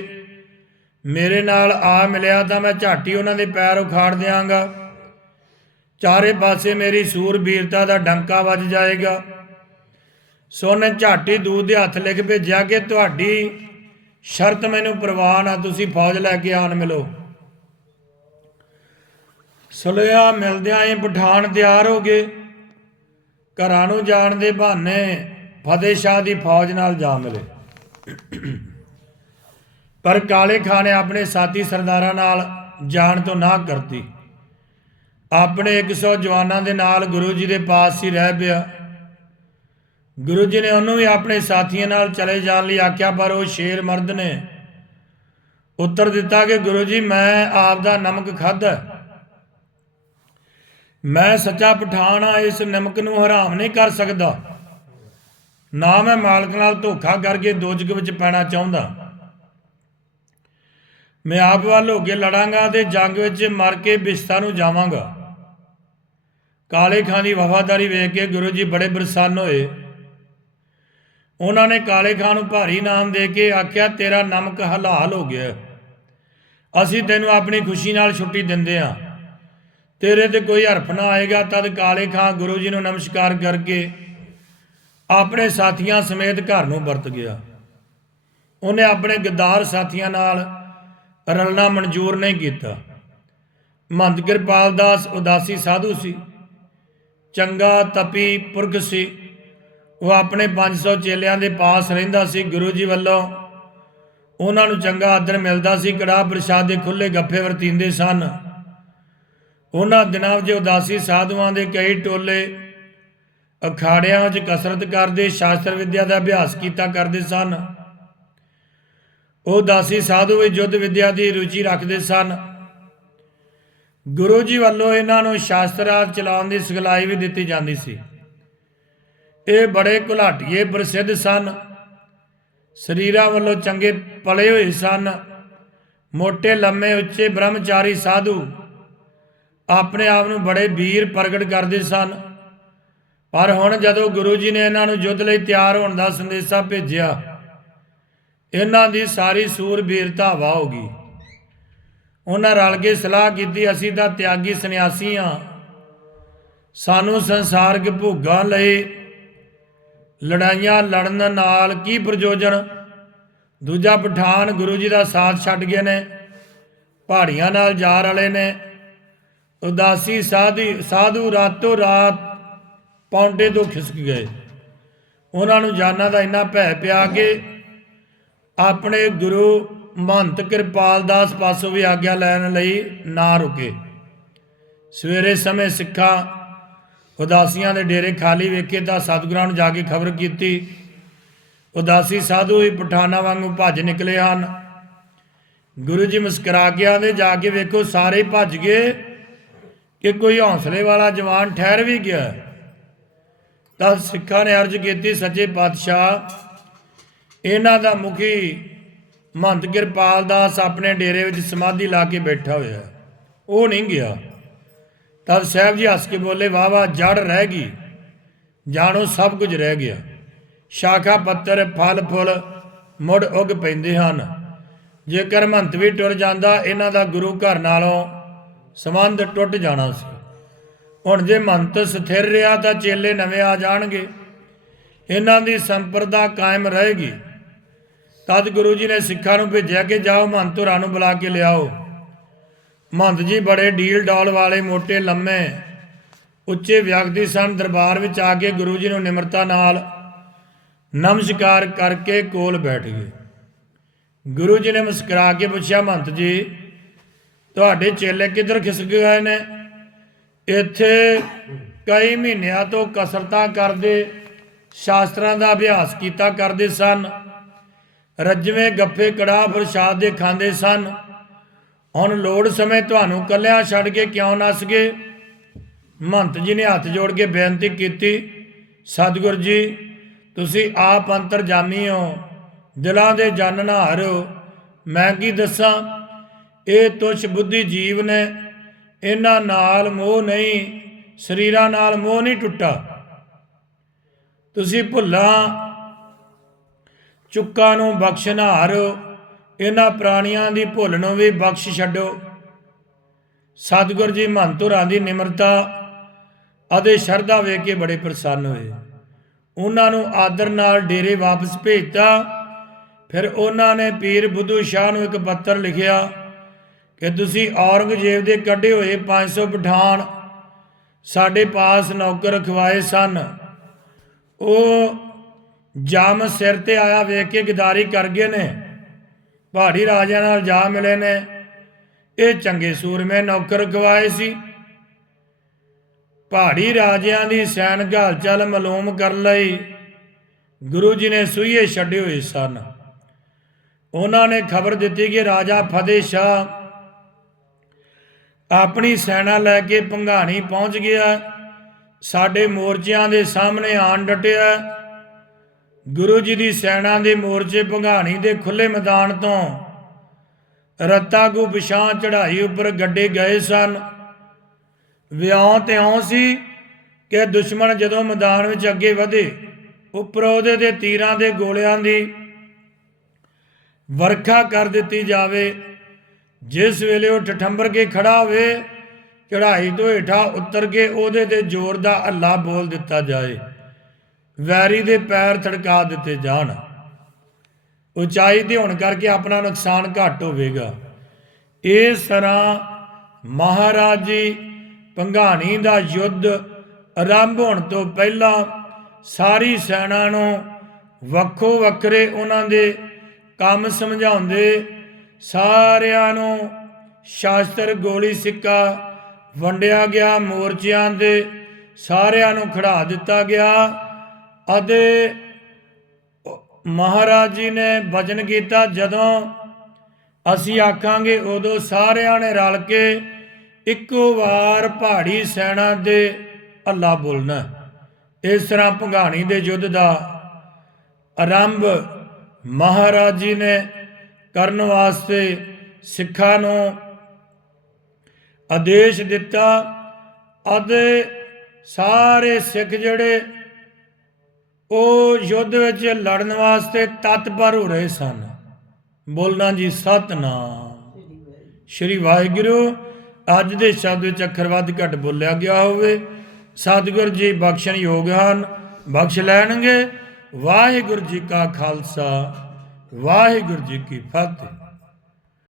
ਮੇਰੇ ਨਾਲ ਆ ਮਿਲਿਆ ਤਾਂ ਮੈਂ ਝਾਟੀ ਉਹਨਾਂ ਦੇ ਪੈਰ ਉਖਾੜ ਦਿਆਂਗਾ। ਚਾਰੇ ਪਾਸੇ ਮੇਰੀ ਸੂਰਬੀਰਤਾ ਦਾ ਡੰਕਾ ਵੱਜ ਜਾਏਗਾ। ਸੋ ਉਹਨੇ ਝਾਟੀ ਦੂਤ ਦੇ ਹੱਥ ਲਿਖ ਭੇਜਿਆ ਕਿ ਤੁਹਾਡੀ ਸ਼ਰਤ ਮੈਨੂੰ ਪ੍ਰਵਾਨ ਨਾ ਤੁਸੀਂ ਫੌਜ ਲੈ ਕੇ ਆਣ ਮਿਲੋ। ਸੁਲਿਆ ਮਿਲਦਿਆਂ ਇਹ ਪਠਾਨ ਤਿਆਰ ਹੋ ਗਏ। ਘਰਾਂ ਨੂੰ ਜਾਣ ਦੇ ਬਹਾਨੇ ਫਤਿਹ ਸ਼ਾਹ ਦੀ ਫੌਜ ਨਾਲ ਜਾ ਮਿਲੇ। ਪਰ ਕਾਲੇ ਖਾਂ ਨੇ ਆਪਣੇ ਸਾਥੀ ਸਰਦਾਰਾਂ ਨਾਲ ਜਾਣ ਤੋਂ ਨਾ ਕਰਤੀ। ਆਪਣੇ 100 ਜਵਾਨਾਂ ਦੇ ਨਾਲ ਗੁਰੂ ਜੀ ਦੇ ਪਾਸ ਹੀ ਰਹਿ ਪਿਆ। ਗੁਰੂ ਜੀ ਨੇ ਉਹਨੂੰ ਵੀ ਆਪਣੇ ਸਾਥੀਆਂ ਨਾਲ ਚਲੇ ਜਾਣ ਲਈ ਆਖਿਆ, ਪਰ ਉਹ ਸ਼ੇਰ ਮਰਦ ਨੇ। ਉੱਤਰ ਦਿੱਤਾ ਕਿ, ਗੁਰੂ ਜੀ, ਮੈਂ ਆਪ ਦਾ ਨਮਕ ਖਾਧਾ ਮੈਂ ਸੱਚਾ ਪਠਾਨ ਆ ਇਸ ਨਮਕ ਨੂੰ ਹਰਾਮ ਨਹੀਂ ਕਰ ਸਕਦਾ। ਨਾ ਮੈਂ ਮਾਲਕ ਨਾਲ ਧੋਖਾ ਕਰਕੇ ਦੋਜਕ ਵਿੱਚ ਪੈਣਾ ਚਾਹੁੰਦਾ। ਮੈਂ ਆਪ ਵੱਲ ਹੋ ਕੇ ਲੜਾਂਗਾ ਤੇ ਜੰਗ ਵਿੱਚ ਮਰ ਕੇ ਬਿਸਤਾ ਨੂੰ ਜਾਵਾਂਗਾ। ਕਾਲੇ ਖਾਂ ਦੀ ਵਫਾਦਾਰੀ ਵੇਖ ਕੇ ਗੁਰੂ ਜੀ ਬੜੇ ਪ੍ਰਸੰਨ ਹੋਏ। ਉਹਨਾਂ ਨੇ ਕਾਲੇ ਖਾਂ ਨੂੰ ਭਾਰੀ ਨਾਮ ਦੇ ਕੇ ਆਖਿਆ, ਤੇਰਾ ਨਮਕ ਹਲਾਲ ਹੋ ਗਿਆ। ਅਸੀਂ ਤੈਨੂੰ ਆਪਣੀ ਖੁਸ਼ੀ ਨਾਲ ਛੁੱਟੀ ਦਿੰਦੇ ਹਾਂ ਤੇਰੇ ਤੇ ਕੋਈ ਹਰਫ ਨਾ ਆਏਗਾ। ਤਦ ਕਾਲੇ ਖਾਂ ਗੁਰੂ ਜੀ ਨੂੰ ਨਮਸਕਾਰ ਕਰਕੇ ਆਪਣੇ ਸਾਥੀਆਂ ਸਮੇਤ ਘਰ ਨੂੰ ਵਰਤ ਗਿਆ। ਉਹਨੇ ਆਪਣੇ ਗੱਦਾਰ ਸਾਥੀਆਂ ਨਾਲ ਰਲਣਾ ਮਨਜ਼ੂਰ ਨਹੀਂ ਕੀਤਾ। ਮਹੰਤ ਕਿਰਪਾਲ ਦਾਸ ਉਦਾਸੀ ਸਾਧੂ ਸੀ। ਚੰਗਾ ਤਪੀ ਪੁਰਖ ਸੀ। ਉਹ ਆਪਣੇ 500 ਚੇਲਿਆਂ ਦੇ ਪਾਸ ਰਹਿੰਦਾ ਸੀ ਗੁਰੂ ਜੀ ਵੱਲੋਂ। ਉਹਨਾਂ ਨੂੰ ਚੰਗਾ ਆਦਰ ਮਿਲਦਾ ਸੀ। ਕੜਾਹ ਪ੍ਰਸ਼ਾਦ ਦੇ ਖੁੱਲੇ ਗੱਫੇ ਵਰਤੀਂਦੇ ਸਨ। ਉਹਨਾਂ ਦਿਨਾਂ ਵਿੱਚ ਉਦਾਸੀ ਸਾਧੂਆਂ ਦੇ ਕਈ ਟੋਲੇ ਅਖਾੜਿਆਂ ਵਿੱਚ ਕਸਰਤ ਕਰਦੇ, ਸ਼ਾਸਤਰ ਵਿਦਿਆ ਦਾ ਅਭਿਆਸ ਕੀਤਾ ਕਰਦੇ ਸਨ। ਉਹ ਦਾਸੀ ਸਾਧੂ ਵੀ ਯੁੱਧ ਵਿਦਿਆ ਦੀ ਰੁਚੀ ਰੱਖਦੇ ਸਨ। ਗੁਰੂ ਜੀ ਵੱਲੋਂ ਇਹਨਾਂ ਨੂੰ ਸ਼ਾਸਤਰਾਤ ਚਲਾਉਣ ਦੀ ਸਿਖਲਾਈ ਵੀ ਦਿੱਤੀ ਜਾਂਦੀ ਸੀ। ਇਹ ਬੜੇ ਘੁਲਾਟੀਏ ਪ੍ਰਸਿੱਧ ਸਨ। ਸਰੀਰਾਂ ਵੱਲੋਂ ਚੰਗੇ ਪਲੇ ਹੋਏ ਸਨ। ਮੋٹے ਲੰਮੇ, ਉੱਚੇ ਬ੍ਰਹਮਚਾਰੀ ਸਾਧੂ ਆਪਣੇ ਆਪ ਨੂੰ ਬੜੇ ਵੀਰ ਪ੍ਰਗਟ ਕਰਦੇ ਸਨ। ਪਰ ਹੁਣ ਜਦੋਂ ਗੁਰੂ ਜੀ ਨੇ ਇਹਨਾਂ ਨੂੰ ਯੁੱਧ ਲਈ ਤਿਆਰ ਹੋਣ ਦਾ ਸੰਦੇਸ਼ਾ ਭੇਜਿਆ ਇਹਨਾਂ ਦੀ ਸਾਰੀ ਸੂਰਬੀਰਤਾ ਵਾਹ ਹੋ ਗਈ। ਉਹਨਾਂ ਰਲ ਕੇ ਸਲਾਹ ਕੀਤੀ, ਅਸੀਂ ਤਾਂ ਤਿਆਗੀ ਸੰਨਿਆਸੀ ਹਾਂ। ਸਾਨੂੰ ਸੰਸਾਰਕ ਭੋਗਾਂ ਲਈ ਲੜਾਈਆਂ ਲੜਨ ਨਾਲ ਕੀ ਪ੍ਰਯੋਜਨ? ਦੂਜਾ ਪਠਾਨ ਗੁਰੂ ਜੀ ਦਾ ਸਾਥ ਛੱਡ ਗਏ ਨੇ, ਪਹਾੜੀਆਂ ਨਾਲ ਜਾ ਰਲੇ ਨੇ। ਉਦਾਸੀ ਸਾਧੀ, ਸਾਧੂ ਰਾਤੋਂ ਰਾਤ ਪੌਂਡੇ ਤੋਂ ਖਿਸਕ ਗਏ। ਉਹਨਾਂ ਨੂੰ ਜਾਨਾਂ ਦਾ ਇੰਨਾ ਭੈ ਪਿਆ ਕਿ ਆਪਣੇ ਗੁਰੂ ਮਹੰਤ ਕਿਰਪਾਲ ਦਾਸ ਪਾਸੋਂ ਵੀ ਆਗਿਆ ਲੈਣ ਲਈ ਨਾ ਰੁਕੇ। ਸਵੇਰੇ ਸਮੇਂ ਸਿੱਖਾਂ ਉਦਾਸੀਆਂ ਦੇ ਡੇਰੇ ਖਾਲੀ ਵੇਖੇ ਤਾਂ ਸਤਿਗੁਰਾਂ ਨੂੰ ਜਾ ਕੇ ਖਬਰ ਕੀਤੀ। ਉਦਾਸੀ ਸਾਧੂ ਹੀ ਪਠਾਨਾ ਵਾਂਗੂ ਭੱਜ ਨਿਕਲੇ ਹਨ। ਗੁਰੂ ਜੀ ਮੁਸਕਰਾ ਕੇ ਆਂਦੇ, ਜਾ ਕੇ ਵੇਖੋ, ਸਾਰੇ ਭੱਜ ਗਏ ਕਿ ਕੋਈ ਹੌਸਲੇ ਵਾਲਾ ਜਵਾਨ ਠਹਿਰ ਵੀ ਗਿਆ? ਤਾਂ ਸਿੱਖਾਂ ਨੇ ਅਰਜ਼ ਕੀਤੀ, ਸੱਚੇ ਪਾਤਸ਼ਾਹ ਇਹਨਾਂ ਦਾ ਮੁਖੀ ਮਹੰਤ ਕਿਰਪਾਲ ਦਾਸ ਆਪਣੇ ਡੇਰੇ ਵਿੱਚ ਸਮਾਧੀ ਲਾ ਕੇ ਬੈਠਾ ਹੋਇਆ। ਹੈ। ਉਹ ਨਹੀਂ ਗਿਆ। ਤਦ ਸਾਹਿਬ ਜੀ ਹੱਸ ਕੇ ਬੋਲੇ, ਵਾਹ ਜੜ ਰਹਿ ਗਈ। ਜਾਣੋ, ਸਭ ਕੁਝ ਰਹਿ ਗਿਆ। ਸ਼ਾਖਾ, ਪੱਤਰ, ਫਲ, ਫੁੱਲ ਮੁੜ ਉਗ ਪੈਂਦੇ ਹਨ। ਜੇਕਰ ਮਹੰਤ ਵੀ ਟੁਰ ਜਾਂਦਾ, ਇਹਨਾਂ ਦਾ ਗੁਰੂ ਘਰ ਨਾਲੋਂ ਸੰਬੰਧ ਟੁੱਟ ਜਾਣਾ ਸੀ। ਹੁਣ ਜੇ ਮਹੰਤ ਸਥਿਰ ਰਿਹਾ, ਤਾਂ ਚੇਲੇ ਨਵੇਂ ਆ ਜਾਣਗੇ। ਇਹਨਾਂ ਦੀ ਸੰਪਰਦਾ ਕਾਇਮ ਰਹੇਗੀ। ਤਦ ਗੁਰੂ ਜੀ ਨੇ ਸਿੱਖਾਂ ਨੂੰ ਭੇਜਿਆ ਕਿ ਜਾਓ ਮਹੰਤ ਹੋਰਾਂ ਨੂੰ ਬੁਲਾ ਕੇ ਲਿਆਓ। ਮਹੰਤ ਜੀ ਬੜੇ ਡੀਲ ਡਾਲ ਵਾਲੇ ਮੋٹے ਲੰਮੇ, ਉੱਚੇ ਵਿਅਕਤੀ ਸਨ। ਦਰਬਾਰ ਵਿੱਚ ਆ ਕੇ ਗੁਰੂ ਜੀ ਨੂੰ ਨਿਮਰਤਾ ਨਾਲ ਨਮਸਕਾਰ ਕਰਕੇ ਕੋਲ ਬੈਠ ਗਏ। ਗੁਰੂ ਜੀ ਨੇ ਮੁਸਕਰਾ ਕੇ ਪੁੱਛਿਆ ਮਹੰਤ ਜੀ, ਤੁਹਾਡੇ ਚੇਲੇ ਕਿੱਧਰ ਖਿਸਕ ਗਏ ਨੇ? ਇੱਥੇ ਕਈ ਮਹੀਨਿਆਂ ਤੋਂ ਕਸਰਤਾਂ ਕਰਦੇ, ਸ਼ਾਸਤਰਾਂ ਦਾ ਅਭਿਆਸ ਕੀਤਾ ਕਰਦੇ ਸਨ। ਰੱਜਵੇਂ ਗੱਫੇ ਕੜਾਹ ਪ੍ਰਸ਼ਾਦ ਦੇ ਖਾਂਦੇ ਸਨ। ਹੁਣ ਲੋੜ ਸਮੇਂ ਤੁਹਾਨੂੰ ਕੱਲਿਆਂ ਛੱਡ ਕੇ ਕਿਉਂ ਨਸ ਗਏ? ਮਹੰਤ ਜੀ ਨੇ ਹੱਥ ਜੋੜ ਕੇ ਬੇਨਤੀ ਕੀਤੀ, ਸਤਿਗੁਰ ਜੀ, ਤੁਸੀਂ ਆਪ ਅੰਤਰਜਾਮੀ ਹੋ, ਦਿਲਾਂ ਦੇ ਜਾਣਨਹਾਰ ਹੋ ਮੈਂ ਕੀ ਦੱਸਾਂ? ਇਹ ਤੁਛ ਬੁੱਧੀ ਜੀਵ ਨੇ, ਇਹਨਾਂ ਨਾਲ ਮੋਹ ਨਹੀਂ, ਸਰੀਰਾਂ ਨਾਲ ਮੋਹ ਨਹੀਂ ਟੁੱਟਾ। ਤੁਸੀਂ ਭੁੱਲਾਂ ਚੁੱਕਾਂ ਨੂੰ ਬਖਸ਼ਨਹਾਰ, ਇਹਨਾਂ ਪ੍ਰਾਣੀਆਂ ਦੀ ਭੁੱਲ ਨੂੰ ਵੀ ਬਖਸ਼ ਛੱਡੋ। ਸਤਿਗੁਰ ਜੀ ਮਹੰਤੁਰਾਂ ਦੀ ਨਿਮਰਤਾ ਅਤੇ ਸ਼ਰਧਾ ਵੇਖ ਕੇ ਬੜੇ ਪ੍ਰਸੰਨ ਹੋਏ। ਉਹਨਾਂ ਨੂੰ ਆਦਰ ਨਾਲ ਡੇਰੇ ਵਾਪਸ ਭੇਜਤਾ। ਫਿਰ ਉਹਨਾਂ ਨੇ ਪੀਰ ਬੁੱਧੂ ਸ਼ਾਹ ਨੂੰ ਇੱਕ ਪੱਤਰ ਲਿਖਿਆ ਕਿ ਤੁਸੀਂ ਔਰੰਗਜ਼ੇਬ ਦੇ ਕੱਢੇ ਹੋਏ 500 ਪਠਾਨ ਸਾਡੇ ਪਾਸ ਨੌਕਰ ਰਖਵਾਏ ਸਨ। ਉਹ ਜਾਮ ਸਿਰ ਤੇ ਆਇਆ, ਵੇਖ ਕੇ ਗਿਦਾਰੀ ਕਰ ਗਏ ਨੇ। ਪਹਾੜੀ ਰਾਜਿਆਂ ਨਾਲ ਜਾ ਮਿਲੇ ਨੇ। ਇਹ ਚੰਗੇ ਸੂਰਮੇ ਨੌਕਰ ਗਵਾਏ ਸੀ। ਪਹਾੜੀ ਰਾਜਿਆਂ ਦੀ ਸੈਨ ਘਾਲਚਲ ਮਾਲੂਮ ਕਰਨ ਲਈ। ਗੁਰੂ ਜੀ ਨੇ ਸੂਈਏ ਛੱਡੇ ਹੋਏ ਸਨ। ਉਹਨਾਂ ਨੇ ਖਬਰ ਦਿੱਤੀ ਕਿ ਰਾਜਾ ਫਤਿਹ ਸ਼ਾਹ ਆਪਣੀ ਸੈਨਾ ਲੈ ਕੇ ਪੰਘਾਣੀ ਪਹੁੰਚ ਗਿਆ। ਸਾਡੇ ਮੋਰਚਿਆਂ ਦੇ ਸਾਹਮਣੇ ਆਣ ਡਟਿਆ। ਗੁਰੂ ਜੀ ਦੀ ਸੈਣਾ ਦੇ ਮੋਰਚੇ ਭੰਗਾਣੀ ਦੇ ਖੁੱਲੇ ਮੈਦਾਨ ਤੋਂ ਰੱਤਾ ਕੋ ਪਿਛਾਂ ਚੜਾਈ ਉੱਪਰ ਗੱਡੇ ਗਏ ਸਨ। ਵਿਆਹ ਤੇ ਆਉਂ ਸੀ ਕਿ ਦੁਸ਼ਮਣ ਜਦੋਂ ਮੈਦਾਨ ਵਿੱਚ ਅੱਗੇ ਵਧੇ, ਉੱਪਰ ਉਹਦੇ ਦੇ ਤੀਰਾਂ ਦੇ ਗੋਲਿਆਂ ਦੀ ਵਰਖਾ ਕਰ ਦਿੱਤੀ ਜਾਵੇ। ਜਿਸ ਵੇਲੇ ਉਹ ਠਠੰਬਰ ਕੇ ਖੜਾ ਹੋਵੇ, ਚੜ੍ਹਾਈ ਤੋਂ ਹੇਠਾਂ ਉਤਰ ਕੇ ਉਹਦੇ ਤੇ ਜ਼ੋਰ ਦਾ ਅੱਲਾ ਬੋਲ ਦਿੱਤਾ ਜਾਏ। ਵੈਰੀ ਦੇ ਪੈਰ ਥੜਕਾ ਦਿੱਤੇ ਜਾਣ। ਉਚਾਈ ਦੇ ਹੋਣ ਕਰਕੇ ਆਪਣਾ ਨੁਕਸਾਨ ਘੱਟ ਹੋਵੇਗਾ। ਇਸ ਤਰ੍ਹਾਂ ਮਹਾਰਾਜ ਜੀ ਪੰਘਾਣੀ ਦਾ ਯੁੱਧ ਆਰੰਭ ਹੋਣ ਤੋਂ ਪਹਿਲਾਂ ਸਾਰੀ ਸੈਨਾ ਨੂੰ ਵੱਖੋ ਵੱਖਰੇ ਉਹਨਾਂ ਦੇ ਕੰਮ ਸਮਝਾਉਂਦੇ ਸਾਰਿਆਂ ਨੂੰ ਸ਼ਾਸਤਰ ਗੋਲੀ ਸਿੱਕਾ ਵੰਡਿਆ ਗਿਆ, ਮੋਰਚਿਆਂ ਦੇ ਸਾਰਿਆਂ ਨੂੰ ਖੜਾ ਦਿੱਤਾ ਗਿਆ। ਅਤੇ ਮਹਾਰਾਜ ਜੀ ਨੇ ਵਚਨ ਕੀਤਾ, ਜਦੋਂ ਅਸੀਂ ਆਖਾਂਗੇ ਉਦੋਂ ਸਾਰਿਆਂ ਨੇ ਰਲ ਕੇ ਇੱਕੋ ਵਾਰ ਪਹਾੜੀ ਸੈਨਾ ਦੇ ਅੱਲਾ ਬੋਲਣਾ। ਇਸ ਤਰ੍ਹਾਂ ਭੰਗਾਣੀ ਦੇ ਯੁੱਧ ਦਾ ਆਰੰਭ ਮਹਾਰਾਜ ਜੀ ਨੇ ਕਰਨ ਵਾਸਤੇ ਸਿੱਖਾਂ ਨੂੰ ਆਦੇਸ਼ ਦਿੱਤਾ। ਅਤੇ ਸਾਰੇ ਸਿੱਖ ਜਿਹੜੇ ਉਹ ਯੁੱਧ ਵਿੱਚ ਲੜਨ ਵਾਸਤੇ ਤਤਪਰ ਹੋ ਰਹੇ ਸਨ। ਬੋਲਣਾ ਜੀ, ਸਤਨਾਮ। ਸ਼੍ਰੀ ਵਾਹਿਗੁਰੂ, ਅੱਜ ਦੇ ਸ਼ਬਦ ਵਿੱਚ ਅੱਖਰ ਵੱਧ ਘੱਟ ਬੋਲਿਆ ਗਿਆ ਹੋਵੇ। ਸਤਿਗੁਰ ਜੀ ਬਖਸ਼ਣ ਯੋਗ ਹਨ, ਬਖਸ਼ ਲੈਣਗੇ। ਵਾਹਿਗੁਰੂ ਜੀ ਕਾ ਖਾਲਸਾ, ਵਾਹਿਗੁਰੂ ਜੀ ਕੀ ਫਤਿਹ।